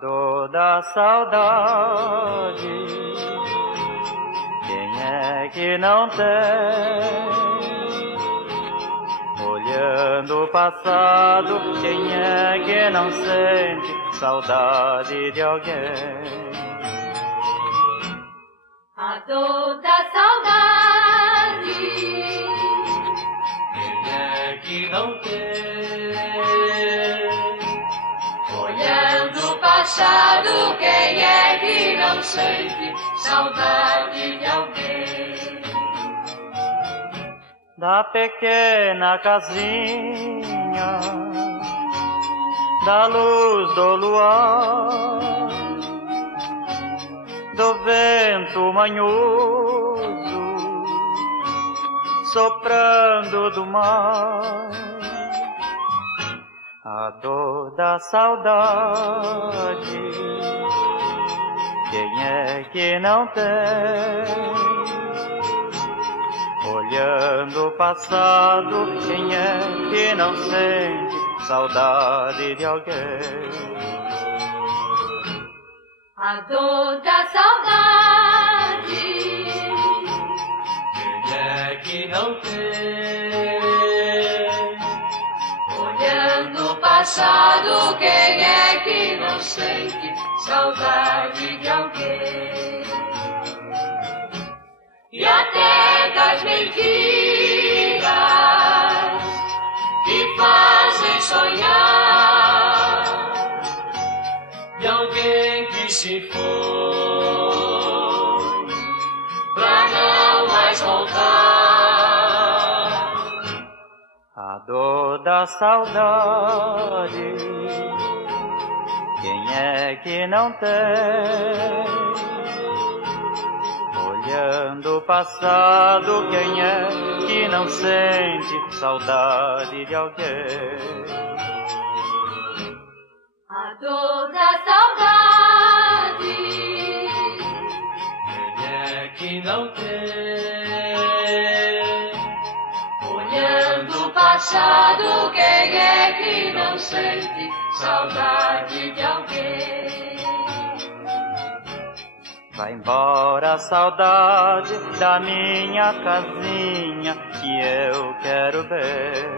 dor da saudade, quem é que não tem? Olhando o passado, quem é que não sente saudade de alguém? A dor da saudade, quem é que não tem? olhando o passado, quem é que não sente saudade de alguém? Da pequena casinha, da luz do luar, do vento manhoso soprando do mar. A dor da saudade, quem é que não tem? Olhando o passado, quem é que não sente saudade de alguém? A dor da saudade, quem é que não tem? olhando o passado, quem é que não sente saudade de alguém? E até das mentiras que fazem sonhar de alguém que se foi pra não mais voltar. A dor da saudade, quem é que não tem? Olhando o passado, quem é que não sente saudade de alguém? A dor da saudade, Quem é que não tem? olhando o passado, quem é que não sente saudade de alguém? Vai embora a saudade da minha casinha que eu quero ver.